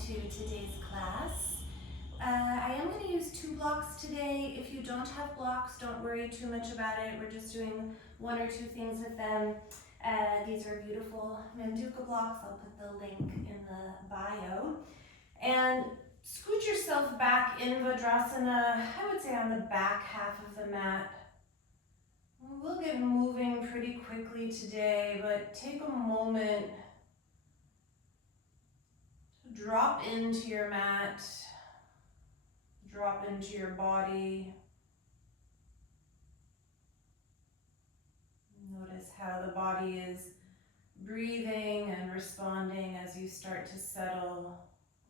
to today's class. I am going to use 2 blocks today. If you don't have blocks, don't worry too much about it. We're just doing 1 or 2 things with them. These are beautiful Manduka blocks. I'll put the link in the bio. And scoot yourself back in Vajrasana, I would say on the back half of the mat. We'll get moving pretty quickly today, but take a moment to drop into your mat, drop into your body. Notice how the body is breathing and responding as you start to settle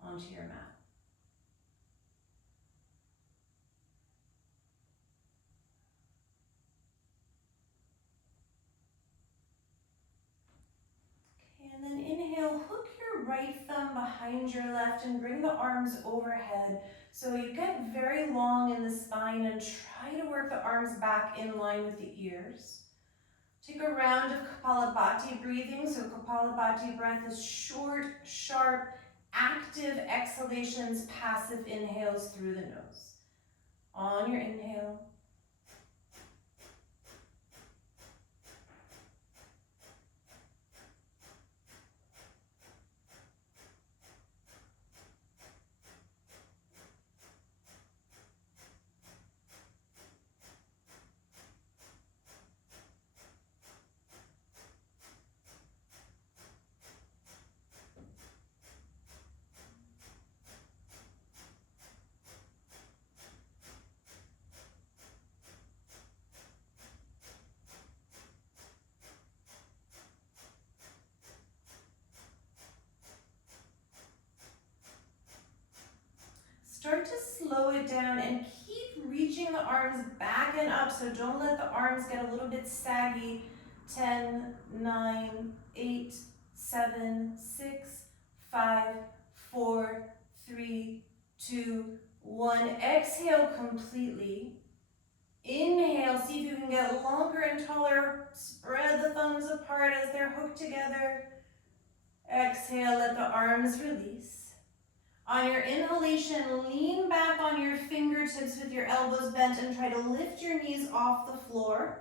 onto your mat. And then inhale, hook your right thumb behind your left and bring the arms overhead. So you get very long in the spine and try to work the arms back in line with the ears. Take a round of Kapalabhati breathing. So Kapalabhati breath is short, sharp, active exhalations, passive inhales through the nose. On your inhale. Start to slow it down and keep reaching the arms back and up, so don't let the arms get a little bit saggy. 10, 9, 8, 7, 6, 5, 4, 3, 2, 1. Exhale completely. Inhale, see if you can get longer and taller. Spread the thumbs apart as they're hooked together. Exhale, let the arms release. On your inhalation, lean back on your fingertips with your elbows bent and try to lift your knees off the floor.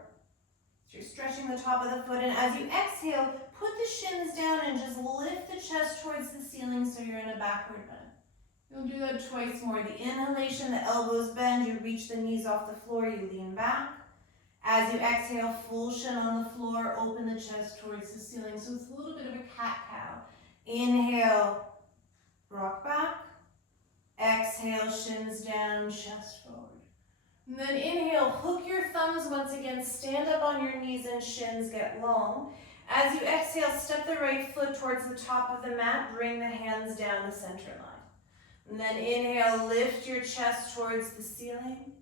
So you're stretching the top of the foot, and as you exhale, put the shins down and just lift the chest towards the ceiling so you're in a backward bend. You'll do that twice more. The inhalation, the elbows bend, you reach the knees off the floor, you lean back. As you exhale, full shin on the floor, open the chest towards the ceiling. So it's a little bit of a cat-cow. Inhale, rock back. Exhale, shins down, chest forward. And then inhale, hook your thumbs once again, stand up on your knees and shins get long. As you exhale, step the right foot towards the top of the mat, bring the hands down the center line. And then inhale, lift your chest towards the ceiling.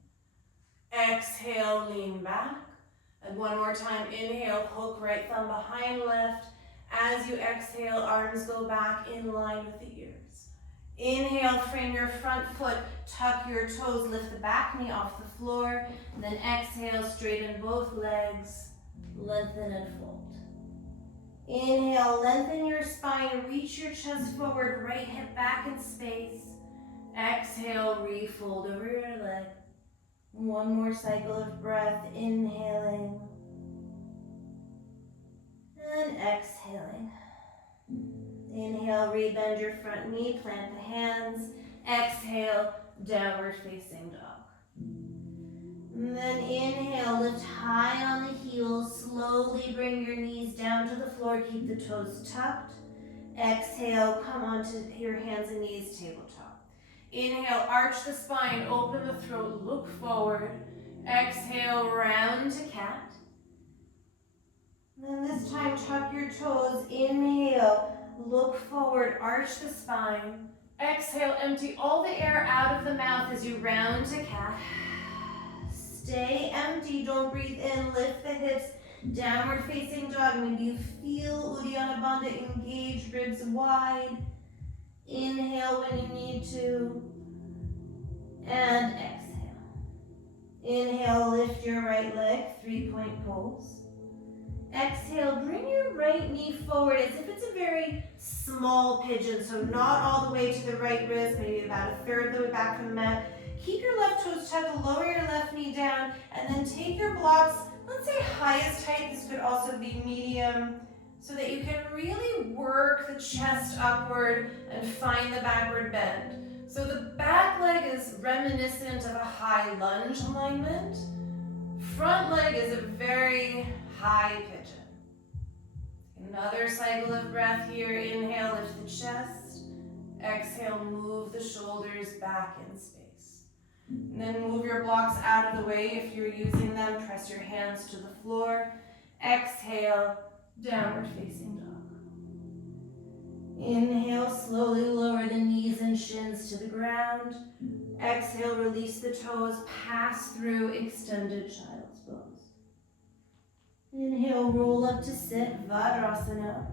Exhale, lean back. And one more time, inhale, hook right thumb behind left. As you exhale, arms go back in line with the ears. Inhale, frame your front foot, tuck your toes, lift the back knee off the floor. And then exhale, straighten both legs, lengthen and fold. Inhale, lengthen your spine, reach your chest forward, right hip back in space. Exhale, refold over your leg. One more cycle of breath, inhaling and exhaling. Inhale, rebend your front knee, plant the hands. Exhale, downward facing dog. And then inhale, lift high on the heels. Slowly bring your knees down to the floor. Keep the toes tucked. Exhale, come onto your hands and knees, tabletop. Inhale, arch the spine, open the throat, look forward. Exhale, round to cat. And then this time, tuck your toes. Inhale, look forward, arch the spine. Exhale, empty all the air out of the mouth as you round to cat. Stay empty, don't breathe in, lift the hips, downward facing dog. Maybe you feel Uddiyana Bandha engage, ribs wide. Inhale when you need to, and exhale. Inhale, lift your right leg, 3-point pose. Exhale, bring your right knee forward as if it's a very small small pigeon, so not all the way to the right wrist, maybe about a third of the way back from the mat. Keep your left toes tucked, lower your left knee down, and then take your blocks, let's say highest height, this could also be medium, so that you can really work the chest upward and find the backward bend. So the back leg is reminiscent of a high lunge alignment. Front leg is a very high pigeon. Another cycle of breath here. Inhale, lift the chest. Exhale, move the shoulders back in space. And then move your blocks out of the way if you're using them. Press your hands to the floor. Exhale, downward facing dog. Inhale, slowly lower the knees and shins to the ground. Exhale, release the toes, pass through extended child's pose. Inhale, roll up to sit, Vajrasana.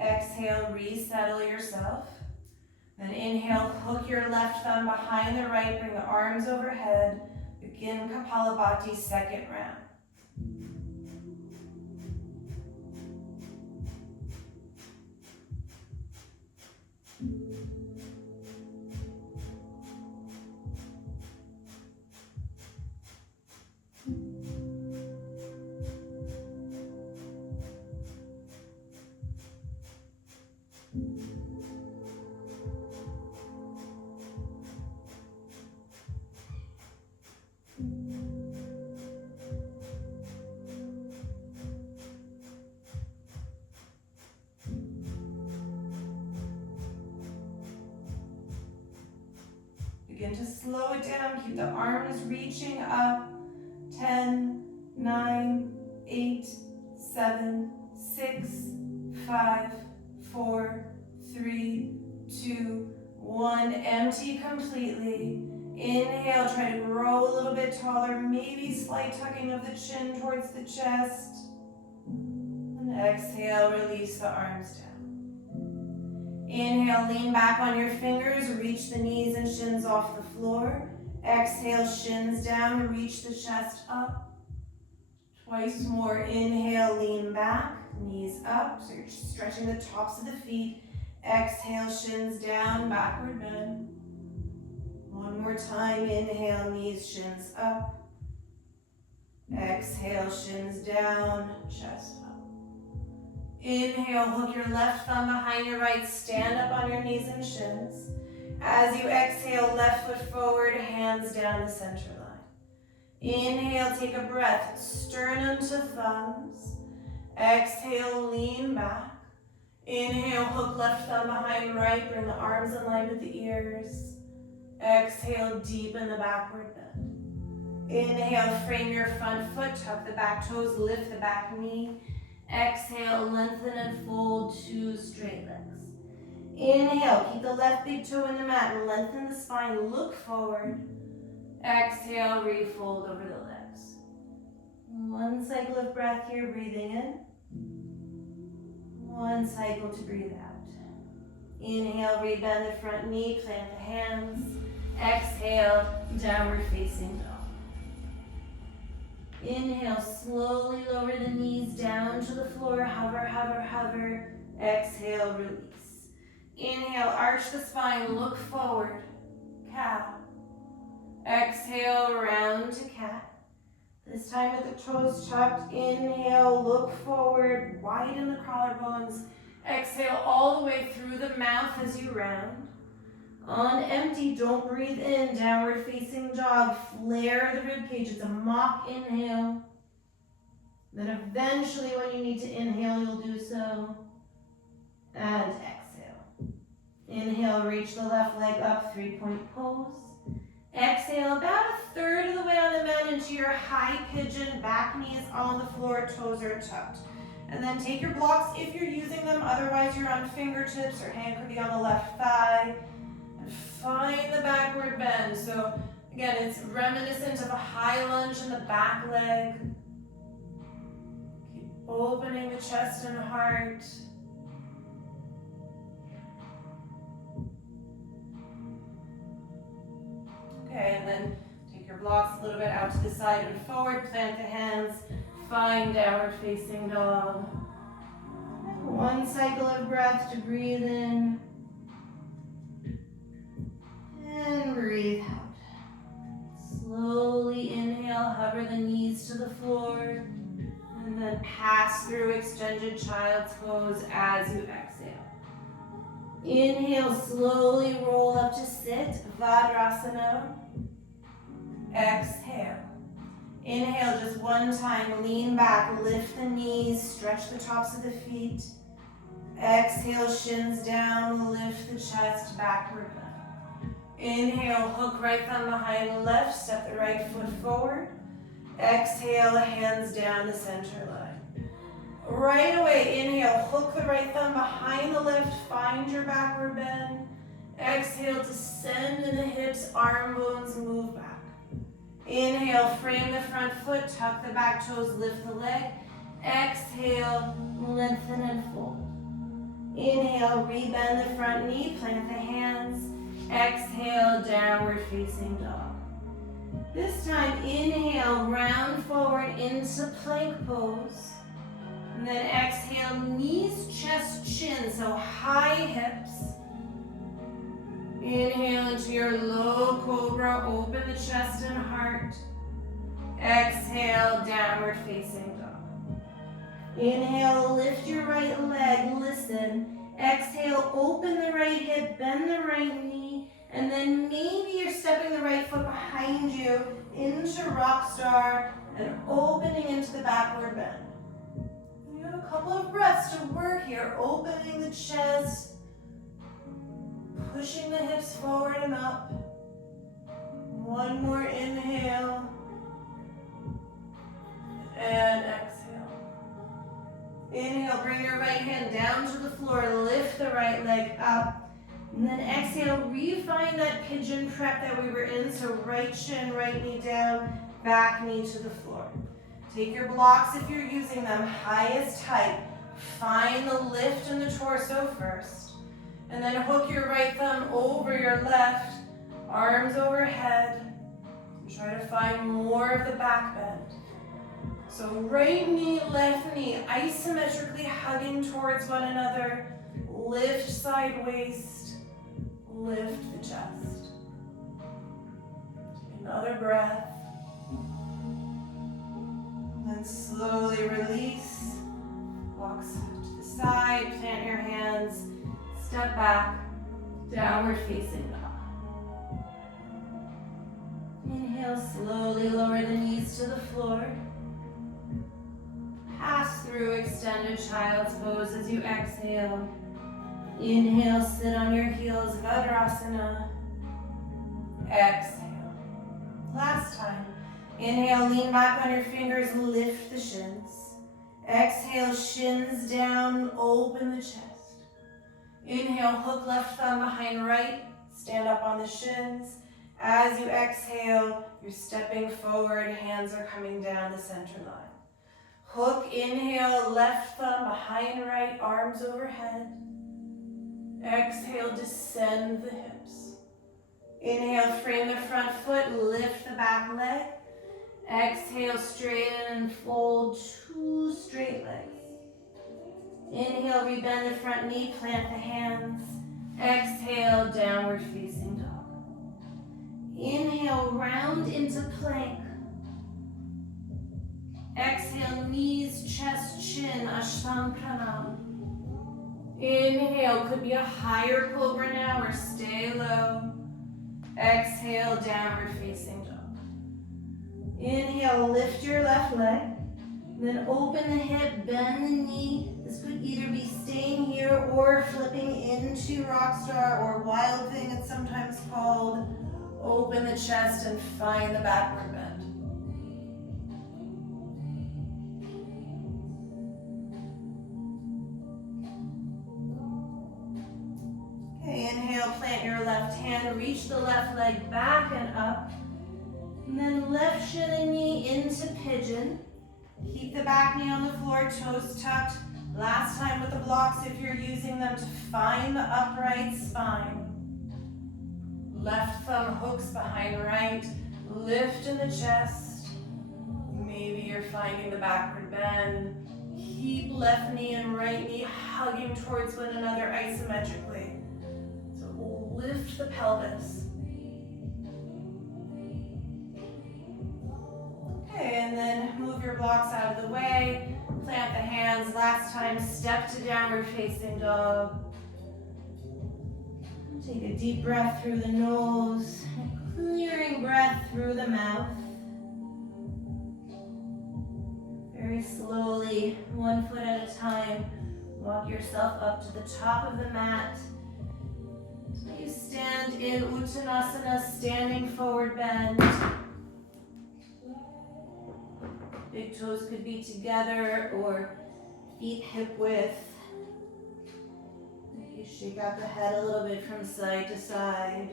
Exhale, resettle yourself. Then inhale, hook your left thumb behind the right, bring the arms overhead. Begin Kapalabhati, second round. Begin to slow it down. Keep the arms reaching up. 10, 9, 8, 7, 6, 5, 4, 3, 2, 1. Empty completely. Inhale, try to grow a little bit taller. Maybe slight tucking of the chin towards the chest. And exhale, release the arms down. Inhale, lean back on your fingers, reach the knees and shins off the floor. Exhale, shins down, reach the chest up. Twice more, inhale, lean back, knees up, so you're stretching the tops of the feet. Exhale, shins down, backward bend. One more time, inhale, knees, shins up. Exhale, shins down, chest up. Inhale, hook your left thumb behind your right, stand up on your knees and shins. As you exhale, left foot forward, hands down the center line. Inhale, take a breath, sternum to thumbs. Exhale, lean back. Inhale, hook left thumb behind right, bring the arms in line with the ears. Exhale, deepen the backward bend. Inhale, frame your front foot, tuck the back toes, lift the back knee. Exhale, lengthen and fold 2 straight legs. Inhale, keep the left big toe in the mat and lengthen the spine, look forward. Exhale, refold over the legs. One cycle of breath here, breathing in. One cycle to breathe out. Inhale, rebend the front knee, plant the hands. Exhale, downward facing dog. Inhale, slowly lower the knees down to the floor, hover, hover, hover. Exhale, release. Inhale, arch the spine, look forward, cow. Exhale, round to cat. This time with the toes tucked. Inhale, look forward, widen the collarbones. Exhale all the way through the mouth as you round. On empty, don't breathe in, downward facing dog. Flare the rib cage, it's a mock inhale. Then eventually when you need to inhale, you'll do so. And exhale. Inhale, reach the left leg up, 3-point pose. Exhale, about a third of the way on the mat into your high pigeon, back knee is on the floor, toes are tucked. And then take your blocks if you're using them, otherwise you're on fingertips or hand could be on the left thigh. And find the backward bend. So again, it's reminiscent of a high lunge in the back leg. Keep opening the chest and heart. Okay, and then take your blocks a little bit out to the side and forward, plant the hands, find downward facing dog. One cycle of breath to breathe in and breathe out. Slowly inhale, hover the knees to the floor, and then pass through extended child's pose as you exhale. Inhale, slowly roll up to sit, Vajrasana. Exhale. Inhale just one time, lean back, lift the knees, stretch the tops of the feet. Exhale, shins down, lift the chest, backward bend. Inhale, hook right thumb behind left, step the right foot forward. Exhale, hands down the center line. Right away, inhale, hook the right thumb behind the left, find your backward bend. Exhale, descend in the hips, arm bones move back. Inhale, frame the front foot, tuck the back toes, lift the leg. Exhale, lengthen and fold. Inhale, rebend the front knee, plant the hands. Exhale, downward facing dog. This time, inhale, round forward into plank pose. And then exhale, knees, chest, chin, so high hips. Inhale into your low cobra, open the chest and heart. Exhale, downward facing dog. Inhale, lift your right leg, listen. Exhale, open the right hip, bend the right knee, and then maybe you're stepping the right foot behind you into rock star and opening into the backward bend. You have a couple of breaths to work here, opening the chest, pushing the hips forward and up. One more inhale. And exhale. Inhale, bring your right hand down to the floor, lift the right leg up. And then exhale, refine that pigeon prep that we were in. So right shin, right knee down, back knee to the floor. Take your blocks if you're using them, highest height. Find the lift in the torso first. And then hook your right thumb over your left, arms overhead. Try to find more of the back bend. So right knee, left knee, isometrically hugging towards one another. Lift side waist, lift the chest. Another breath. And then slowly release. Walks to the side, plant your hands. Step back, downward facing dog. Inhale, slowly lower the knees to the floor. Pass through extended child's pose as you exhale. Inhale, sit on your heels, Vajrasana. Exhale. Last time. Inhale, lean back on your fingers, lift the shins. Exhale, shins down, open the chest. Inhale, hook left thumb behind right, stand up on the shins. As you exhale, you're stepping forward, hands are coming down the center line. Hook, inhale, left thumb behind right, arms overhead. Exhale, descend the hips. Inhale, frame the front foot, lift the back leg. Exhale, straighten and fold, two straight legs. Inhale, rebend the front knee, plant the hands. Exhale, downward facing dog. Inhale, round into plank. Exhale, knees, chest, chin, Ashtanga Pranam. Inhale, could be a higher cobra now or stay low. Exhale, downward facing dog. Inhale, lift your left leg. Then open the hip, bend the knee. This could either be staying here or flipping into rock star or wild thing it's sometimes called. Open the chest and find the backward bend. Okay, inhale, plant your left hand, reach the left leg back and up. And then left shin and knee into pigeon. Keep the back knee on the floor, toes tucked. Last time with the blocks if you're using them to find the upright spine. Left thumb hooks behind right, lift in the chest. Maybe you're finding the backward bend. Keep left knee and right knee hugging towards one another isometrically. So we'll lift the pelvis. Okay, and then move your blocks out of the way. Plant the hands. Last time, step to downward facing dog. Take a deep breath through the nose, clearing breath through the mouth. Very slowly, 1 foot at a time, walk yourself up to the top of the mat. So you stand in Uttanasana, standing forward bend. Big toes could be together or feet hip width. You shake out the head a little bit from side to side.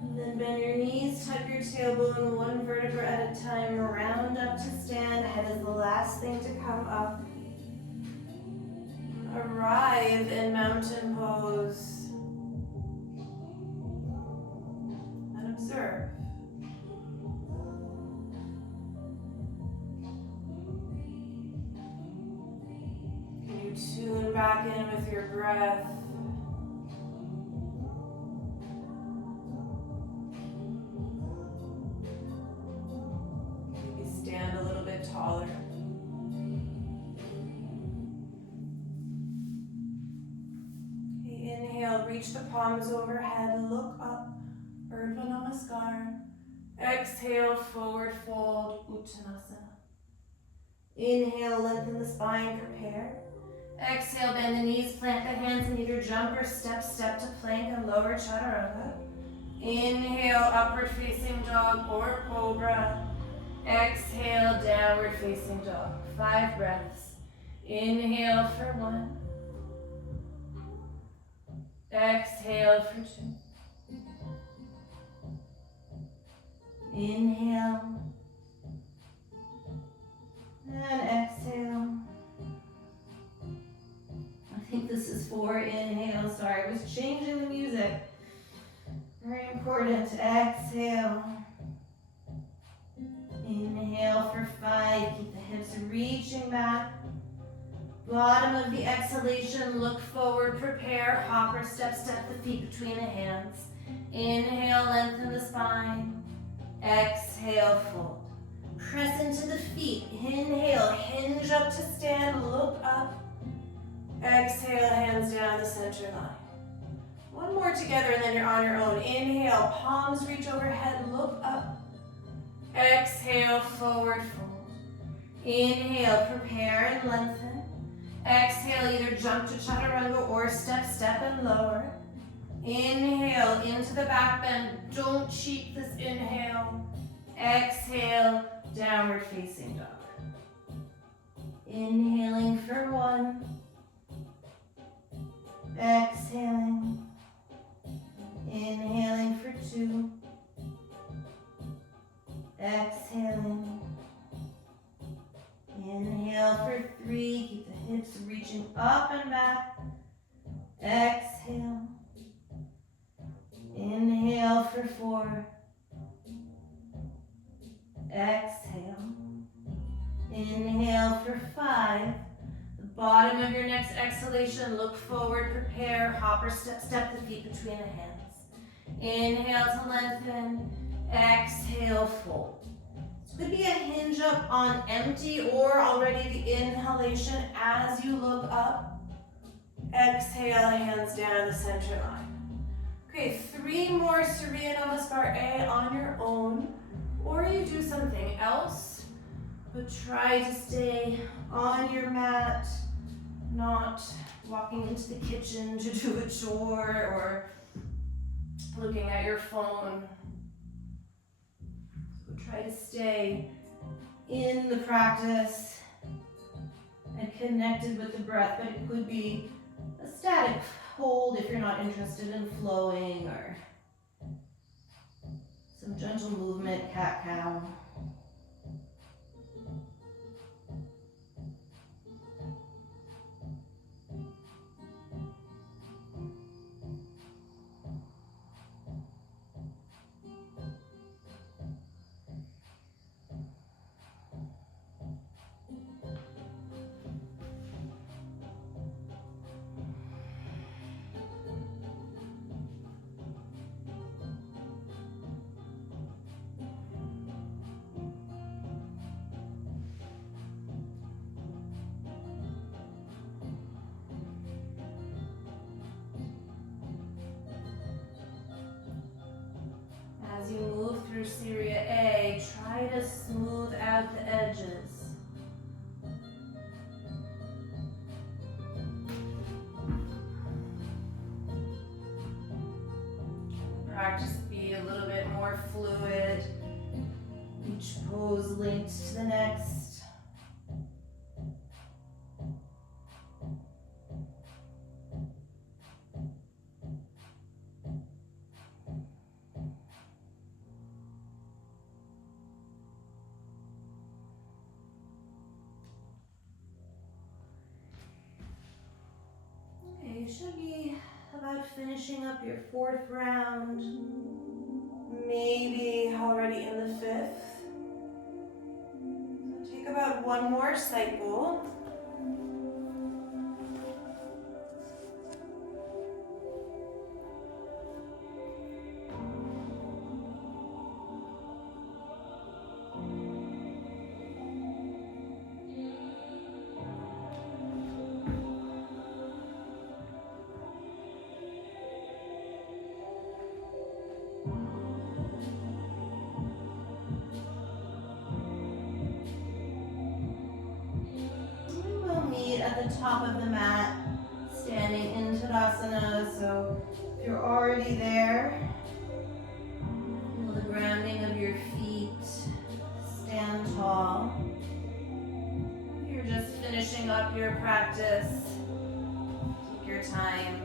And then bend your knees, tuck your tailbone 1 vertebra at a time, round up to stand. Head is the last thing to come up. Arrive in mountain pose. And observe. Can you tune back in with your breath? Maybe stand a little bit taller. Okay, inhale, reach the palms overhead, look up, Urdhva Namaskar. Exhale, forward fold, Uttanasana. Inhale, lengthen the spine, prepare. Exhale, bend the knees, plant the hands and either jump or step to plank and lower chaturanga. Inhale, upward facing dog or cobra. Exhale, downward facing dog. 5 breaths. Inhale for 1. Exhale for 2. Inhale. And exhale. I think this is 4 inhale. Sorry, I was changing the music. Very important. Exhale. Inhale for 5. Keep the hips reaching back. Bottom of the exhalation, look forward, prepare. Hop or step the feet between the hands. Inhale, lengthen the spine. Exhale, fold. Press into the feet. Inhale, hinge up to stand, look up. Exhale, hands down the center line. 1 more together and then you're on your own. Inhale, palms reach overhead, look up. Exhale, forward fold. Inhale, prepare and lengthen. Exhale, either jump to chaturanga or step and lower. Inhale, into the back bend. Don't cheat this inhale. Exhale, downward facing dog. Inhaling for 1. Exhaling. Inhaling for 2. Exhaling. Inhale for 3. Keep the hips reaching up and back. Exhale. Inhale for 4. Exhale. Inhale for 5. The bottom of your next exhalation, look forward, prepare, hop or step the feet between the hands. Inhale to lengthen. Exhale, fold. This could be a hinge up on empty or already the inhalation as you look up. Exhale, hands down the center line. Okay, 3 more Surya Namaskar A on your own, or you do something else, but try to stay on your mat, not walking into the kitchen to do a chore or looking at your phone. So try to stay in the practice and connected with the breath, but it could be a static hold if you're not interested in flowing, or some gentle movement, cat-cow. practice be a little bit more fluid. Each pose linked to the next. Okay, you should be about finishing up your fourth round, maybe already in the fifth. So take about one more cycle. At the top of the mat, standing in Tadasana. So if you're already there, feel the grounding of your feet, stand tall. If you're just finishing up your practice, take your time.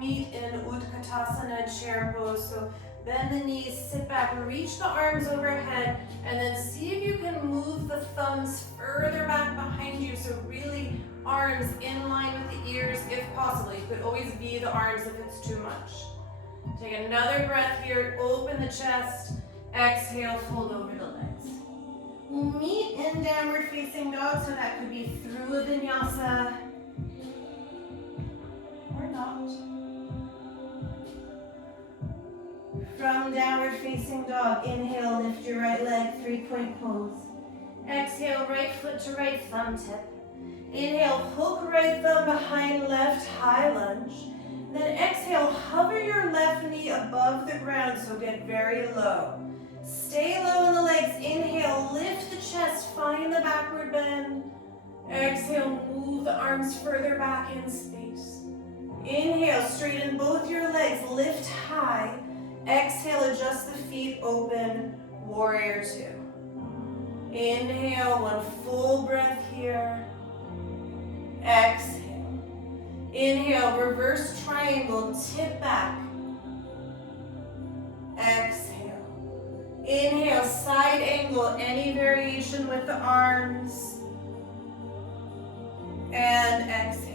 Meet in Utkatasana chair pose. So bend the knees, sit back, reach the arms overhead, and then see if you can move the thumbs further back behind you. So really arms in line with the ears if possible. You could always V the arms if it's too much. Take another breath here, open the chest, exhale, fold over the legs. We'll meet in downward facing dog, so that could be through a vinyasa or not. From downward facing dog, inhale, lift your right leg, 3-point pose. Exhale, right foot to right thumb tip. Inhale, hook right thumb behind left, high lunge. Then exhale, hover your left knee above the ground, so get very low. Stay low in the legs. Inhale, lift the chest, find the backward bend. Exhale, move the arms further back in space. Inhale, straighten both your legs, lift high. Exhale, adjust the feet, open, warrior two. Inhale, one full breath here. Exhale. Inhale, reverse triangle, tip back. Exhale. Inhale, side angle, any variation with the arms. And exhale.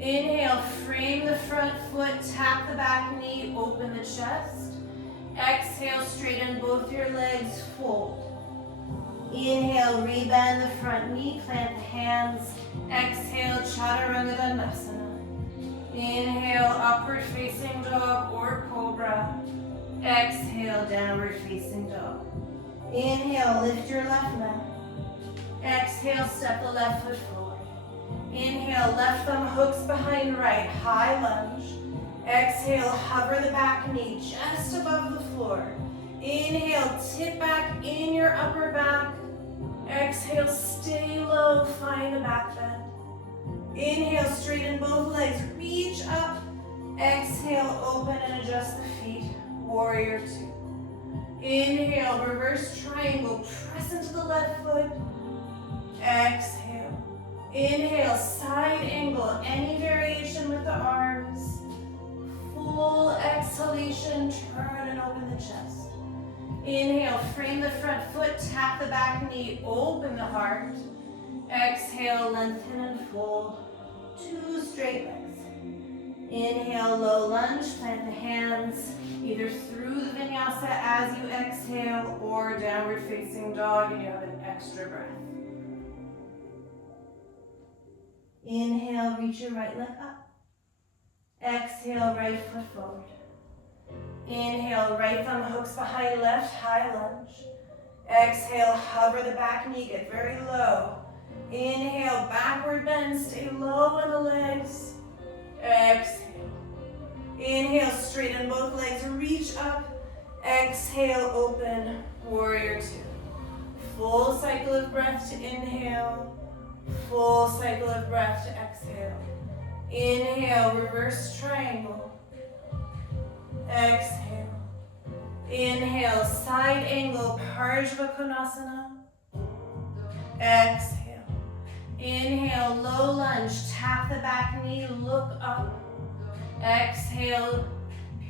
Inhale, frame the front foot, tap the back knee, open the chest. Exhale, straighten both your legs, fold. Inhale, rebend the front knee, plant the hands. Exhale, Chaturanga Dandasana. Inhale, upward facing dog or cobra. Exhale, downward facing dog. Inhale, lift your left leg. Exhale, step the left foot forward. Inhale, left thumb hooks behind right, high lunge. Exhale, hover the back knee just above the floor. Inhale, tip back in your upper back. Exhale, stay low, find a back bend. Inhale, straighten both legs, reach up. Exhale, open and adjust the feet, warrior two. Inhale, reverse triangle, press into the left foot. Exhale. Inhale, side angle, any variation with the arms. Full exhalation, turn and open the chest. Inhale, frame the front foot, tap the back knee, open the heart. Exhale, lengthen and fold. Two straight legs. Inhale, low lunge, plant the hands either through the vinyasa as you exhale or downward facing dog and you have an extra breath. Inhale, reach your right leg up. Exhale, right foot forward. Inhale, right thumb hooks behind left, high lunge. Exhale, hover the back knee, get very low. Inhale, backward bend, stay low in the legs. Exhale. Inhale, straighten both legs, reach up. Exhale, open, warrior two. Full cycle of breath to inhale. Full cycle of breath to exhale. Inhale, reverse triangle. Exhale. Inhale, side angle, Parsvakonasana. Exhale. Inhale, low lunge, tap the back knee, look up. Exhale,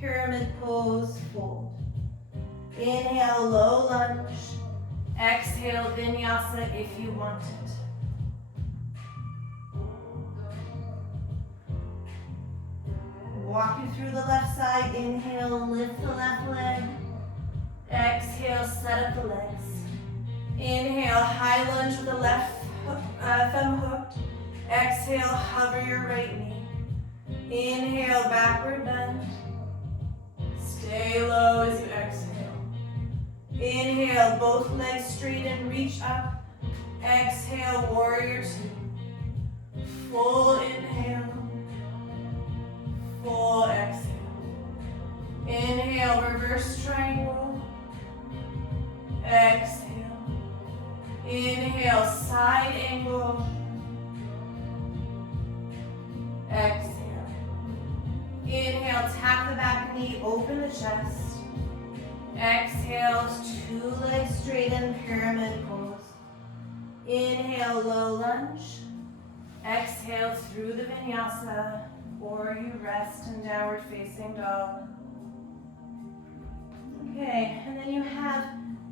pyramid pose, fold. Inhale, low lunge. Exhale, vinyasa if you want it. Walk you through the left side. Inhale, lift the left leg. Exhale, set up the legs. Inhale, high lunge with the left thumb hooked. Exhale, hover your right knee. Inhale, backward bend. Stay low as you exhale. Inhale, both legs straight and reach up. Exhale, warrior two. Full inhale. Full exhale. Inhale, reverse triangle. Exhale. Inhale, side angle. Exhale. Inhale, tap the back knee, open the chest. Exhale, two legs straight in pyramid pose. Inhale, low lunge. Exhale through the vinyasa, or you rest in downward facing dog. Okay, and then you have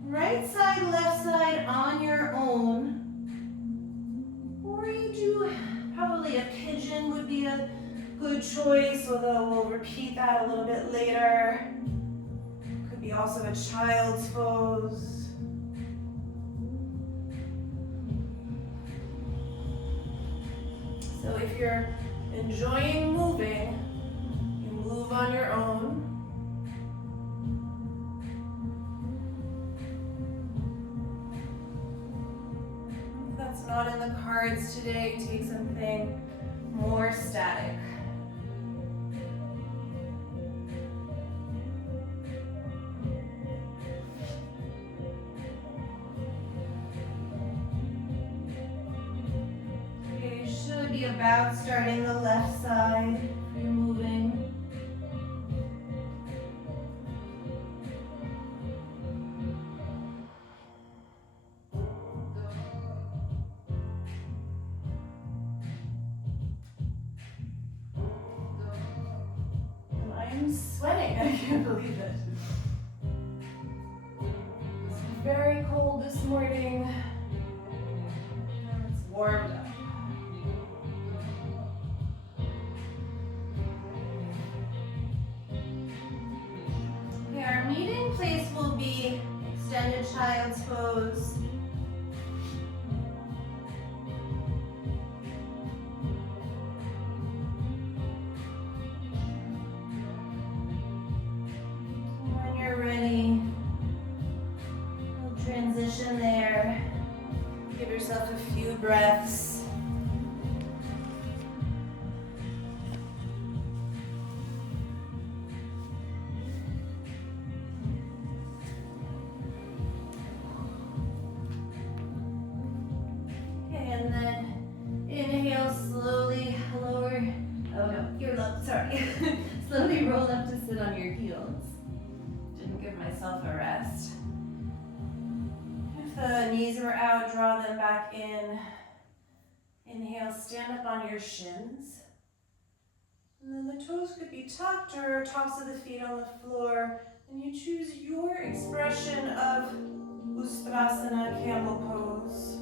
right side, left side on your own. Or you do probably a pigeon would be a good choice, although we'll repeat that a little bit later. Could be also a child's pose. So if you're enjoying moving, you move on your own. If that's not in the cards today, take something more static. About starting the left side, if you're moving. I'm sweating, I can't believe it. It's very cold this morning. Now it's warmed up. Place will be extended child's pose. When you're ready, we'll transition there. Give yourself a few breaths. And then inhale, slowly lower. Oh no, you're low, sorry. Slowly roll up to sit on your heels. Didn't give myself a rest. If the knees are out, draw them back in. Inhale, stand up on your shins. And then the toes could be tucked or tops of the feet on the floor. And you choose your expression of Ustrasana, camel pose.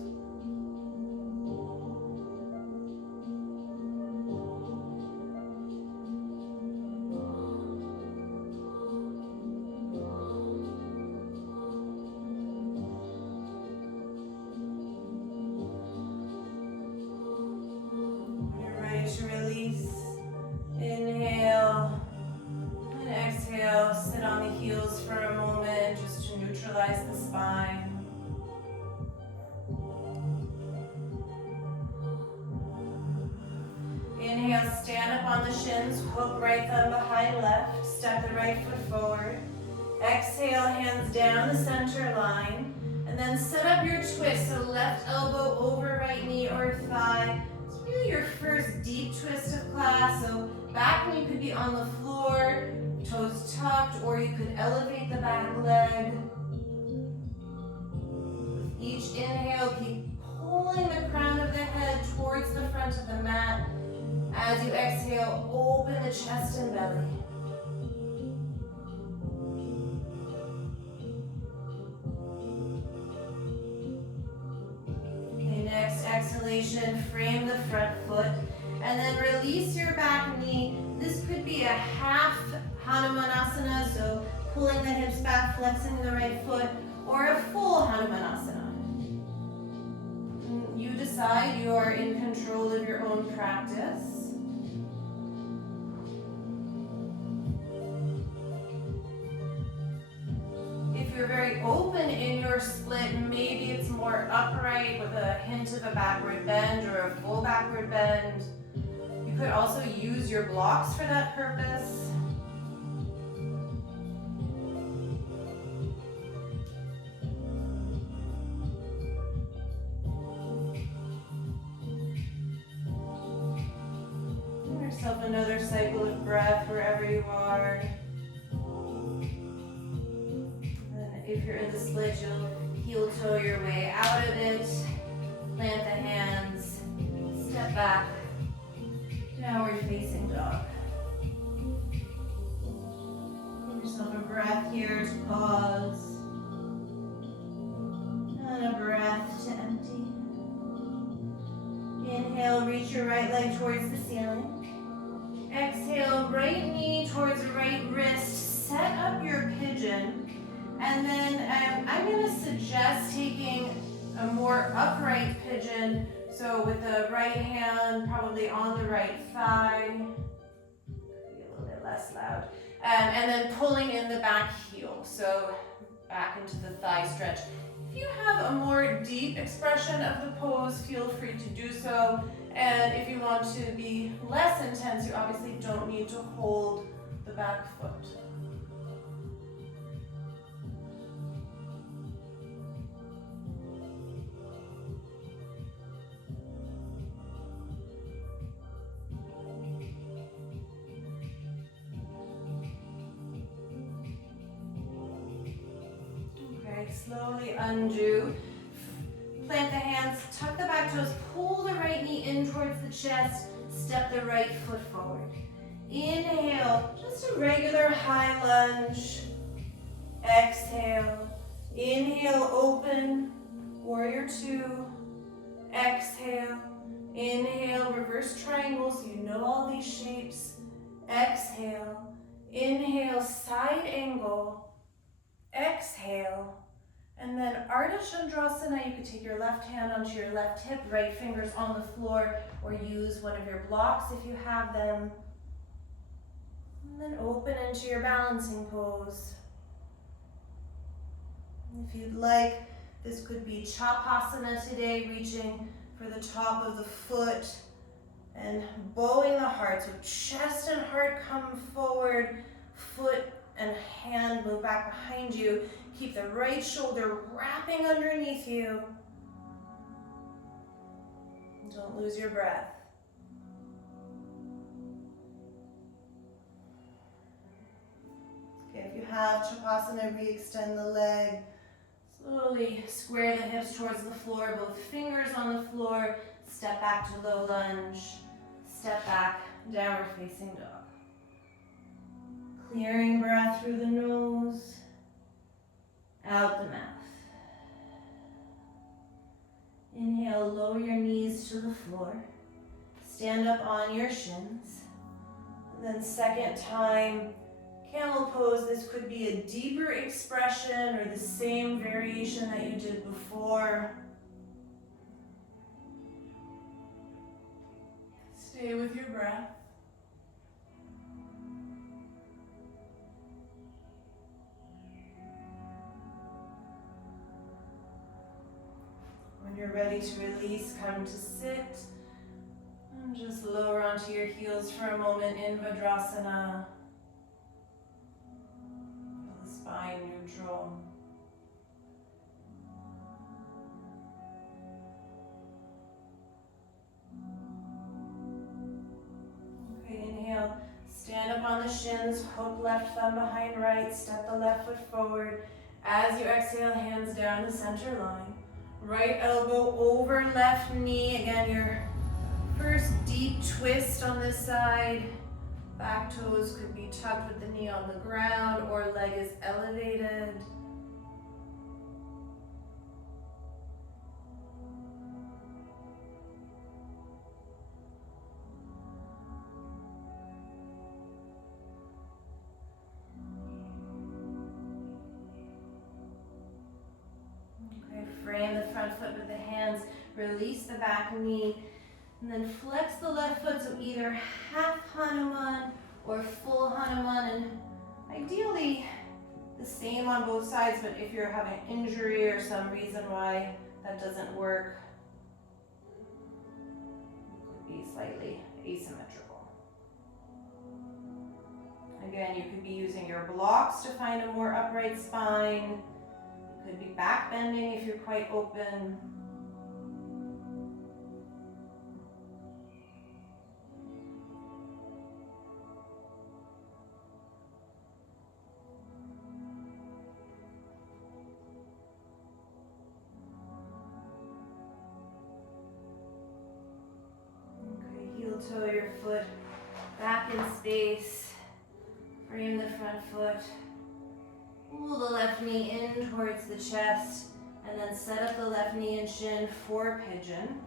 To release, inhale, and exhale, sit on the heels for a moment just to neutralize the spine. Inhale, stand up on the shins, hook right thumb behind left, step the right foot forward. Exhale, hands down the center line. And then set up your twist. So left elbow over right knee or thigh. It's really your first deep twist of class. So back knee could be on the floor, toes tucked, or you could elevate the back leg. With each inhale, keep pulling the crown of the head towards the front of the mat. As you exhale, open the chest and belly. Okay, next exhalation, frame the front foot, and then release your back knee. This could be a half Hanumanasana, so pulling the hips back, flexing the right foot, or a full Hanumanasana. You decide, you are in control of your own practice. If you're very open in your split, maybe it's more upright with a hint of a backward bend or a full backward bend. You could also use your blocks for that purpose. Give yourself another cycle of breath wherever you are. If you're in the split, you'll heel toe your way out of it. Plant the hands. Step back. Downward facing dog. Give yourself a breath here to pause. And a breath to empty. Inhale, reach your right leg towards the ceiling. Exhale, right knee towards right wrist. Set up your pigeon. And then I'm going to suggest taking a more upright pigeon. So with the right hand probably on the right thigh. Be a little bit less loud. And then pulling in the back heel. So back into the thigh stretch. If you have a more deep expression of the pose, feel free to do so. And if you want to be less intense, you obviously don't need to hold the back foot. Slowly undo. Plant the hands, tuck the back toes, pull the right knee in towards the chest, step the right foot forward. Inhale, just a regular high lunge. Exhale. Inhale, open. Warrior two. Exhale. Inhale, reverse triangle so you know all these shapes. Exhale. Inhale, side angle. Exhale. And then Ardha Chandrasana, you could take your left hand onto your left hip, right fingers on the floor, or use one of your blocks if you have them. And then open into your balancing pose. If you'd like, this could be Chapasana today, reaching for the top of the foot and bowing the heart. So chest and heart come forward, foot and hand move back behind you. Keep the right shoulder wrapping underneath you. Don't lose your breath. Okay, if you have Chapasana, re-extend the leg. Slowly square the hips towards the floor, both fingers on the floor. Step back to low lunge. Step back, downward facing dog. Clearing breath through the nose, out the mouth. Inhale, lower your knees to the floor. Stand up on your shins. And then second time, camel pose. This could be a deeper expression or the same variation that you did before. Stay with your breath. When you're ready to release, come to sit. And just lower onto your heels for a moment in Vajrasana. Feel this spine neutral. Okay, inhale, stand up on the shins, hook left thumb behind right, step the left foot forward. As you exhale, hands down the center line. Right elbow over left knee. Again, your first deep twist on this side. Back toes could be tucked with the knee on the ground or leg is elevated. Okay, frame the front foot with the hands, release the back knee, and then flex the left foot, so either half Hanuman or full Hanuman, and ideally the same on both sides, but if you're having injury or some reason why that doesn't work, it could be slightly asymmetrical. Again, you could be using your blocks to find a more upright spine. You could be back bending if you're quite open. Toe your foot back in space, frame the front foot, pull the left knee in towards the chest, and then set up the left knee and shin for pigeon.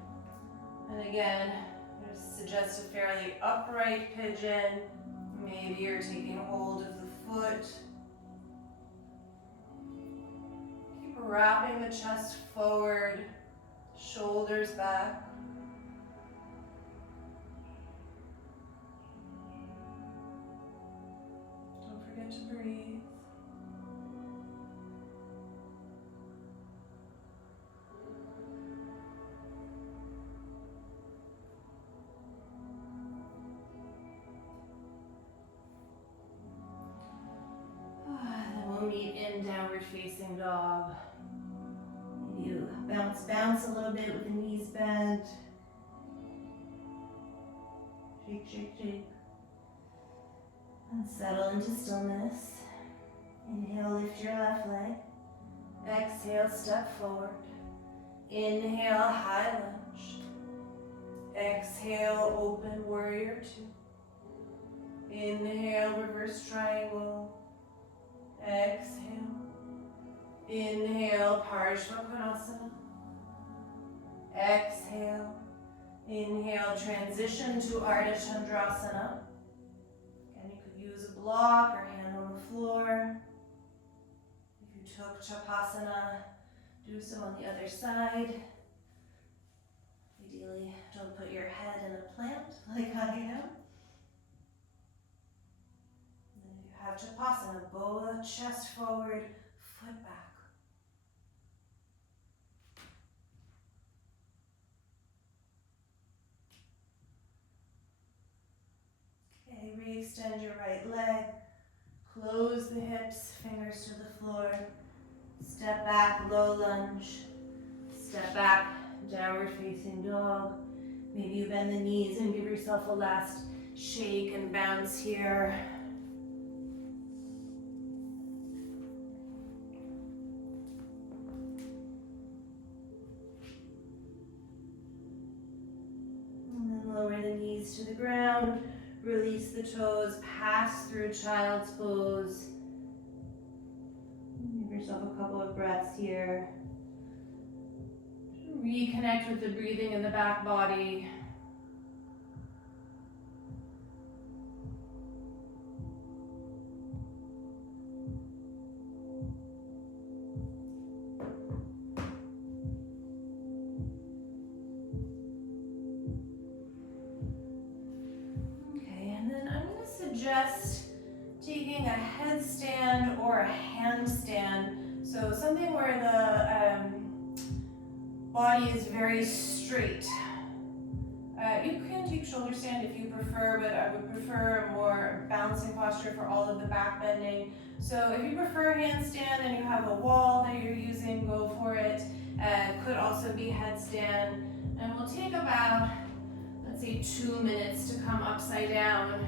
And again, I suggest a fairly upright pigeon. Maybe you're taking hold of the foot. Keep wrapping the chest forward, shoulders back. To breathe. Then we'll meet in downward facing dog. You bounce a little bit with the knees bent. Shake, shake, shake. And settle into stillness. Inhale, lift your left leg. Exhale, step forward. Inhale, high lunge. Exhale, open warrior two. Inhale, reverse triangle. Exhale. Inhale, Parshvakonasana. Exhale. Inhale, transition to Ardha Chandrasana. Use a block or hand on the floor. If you took Chapasana, do so on the other side. Ideally, don't put your head in a plant like I am. And then if you have Chapasana, bow the chest forward, foot back. Okay, re-extend your right leg, close the hips, fingers to the floor, step back, low lunge, step back, downward facing dog. Maybe you bend the knees and give yourself a last shake and bounce here. And then lower the knees to the ground. Release the toes, pass through child's pose. Give yourself a couple of breaths here. Reconnect with the breathing in the back body. Suggest taking a headstand or a handstand. So something where the body is very straight. You can take shoulder stand if you prefer, but I would prefer a more balancing posture for all of the back bending. So if you prefer handstand and you have a wall that you're using, go for it. Could also be headstand. And we'll take about, let's say, 2 minutes to come upside down.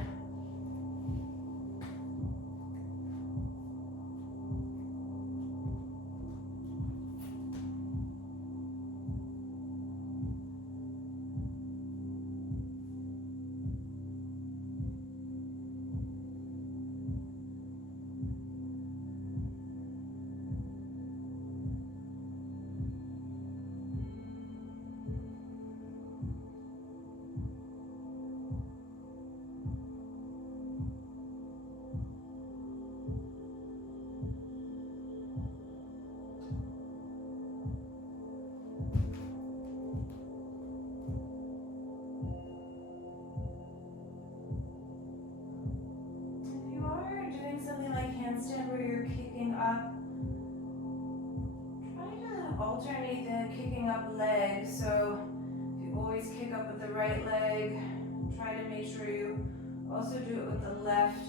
Something like handstand where you're kicking up, try to alternate the kicking up leg. So if you always kick up with the right leg, try to make sure you also do it with the left.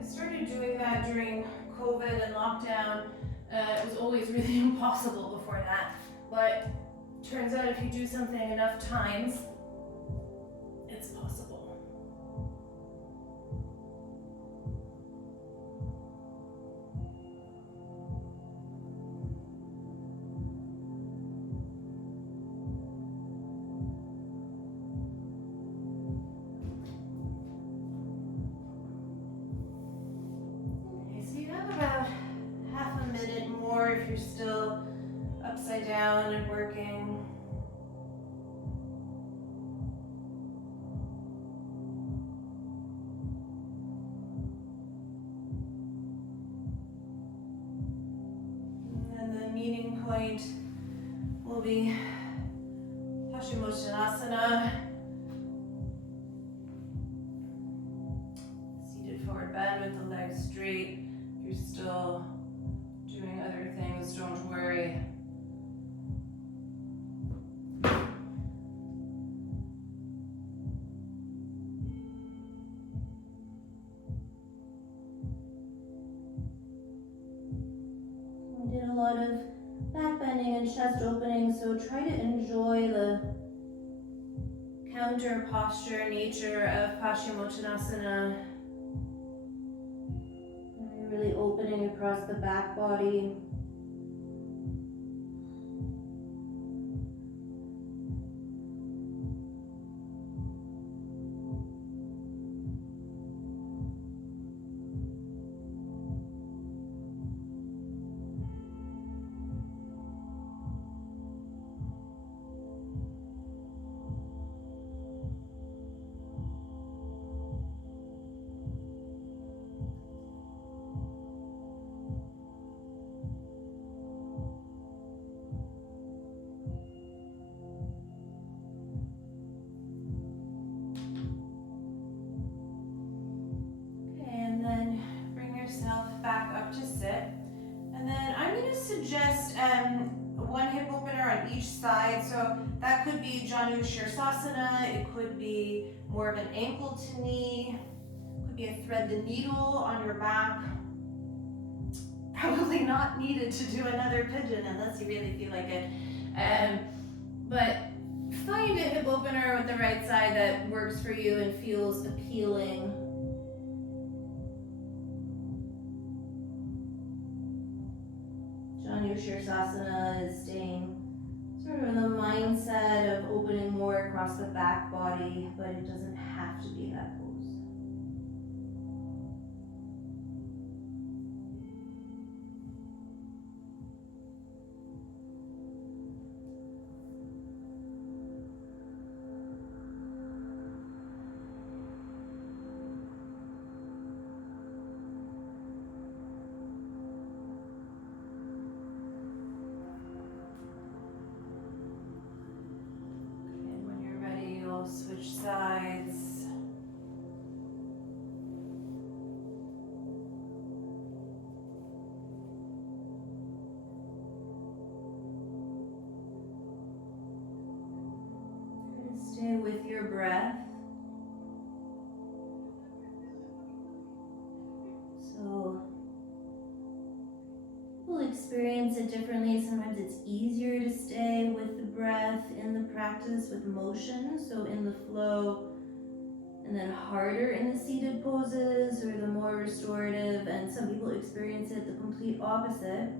I started doing that during COVID and lockdown. It was always really impossible before that, but turns out if you do something enough times, it's possible. If you're still upside down and working. And the meeting point will be Paschimottanasana. Seated forward bend with the legs straight. If you're still doing other things, don't worry. We did a lot of back bending and chest opening, so try to enjoy the counter posture nature of Paschimottanasana. Really opening across the back body. Back up to sit, and then I'm going to suggest one hip opener on each side. So that could be Janu Shirsasana, it could be more of an ankle to knee, it could be a thread the needle on your back. Probably not needed to do another pigeon unless you really feel like it. But find a hip opener with the right side that works for you and feels appealing. Janu Shirsasana is staying sort of in the mindset of opening more across the back body, but it doesn't have to be that pose. Switch sides. Try to stay with your breath. experience it differently. Sometimes it's easier to stay with the breath in the practice with motion, so in the flow, and then harder in the seated poses or the more restorative, and some people experience it the complete opposite.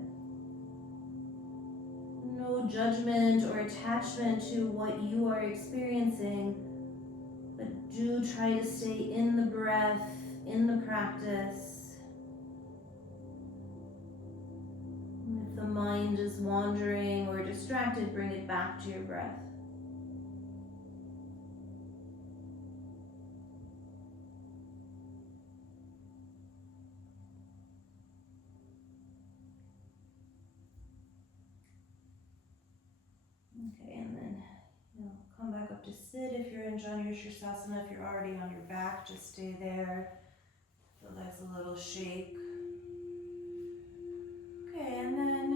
No judgment or attachment to what you are experiencing, but do try to stay in the breath, in the practice. And if the mind is wandering or distracted, bring it back to your breath. Okay, and then come back up to sit if you're in Janu Shirsasana. If you're already on your back, just stay there. The legs a little shake. Okay, and then I'm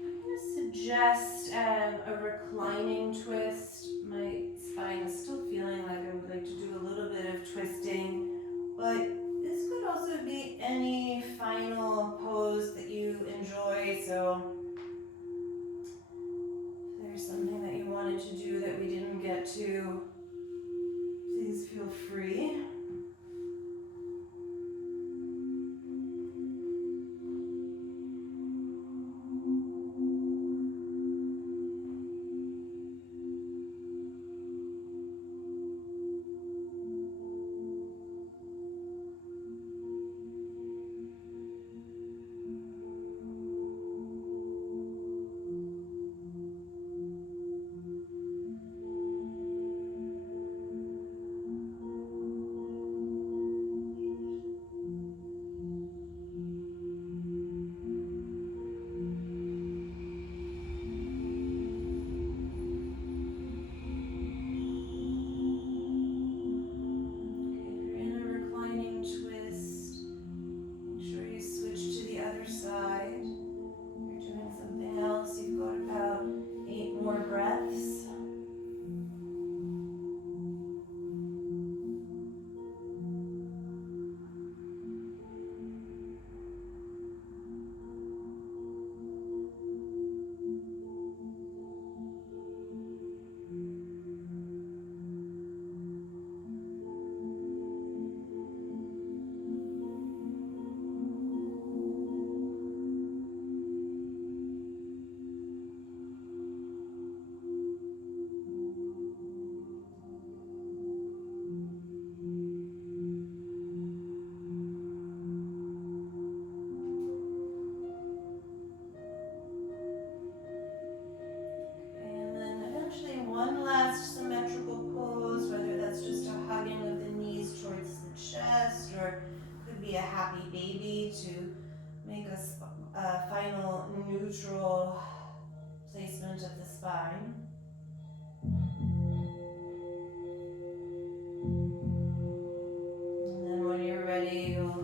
going to suggest a reclining twist. My spine is still feeling like I would like to do a little bit of twisting, but this could also be any final pose that you enjoy. So if there's something that you wanted to do that we didn't get to, please feel free. One last symmetrical pose, whether that's just a hugging of the knees towards the chest, or could be a happy baby to make a final neutral placement of the spine. And then when you're ready, you'll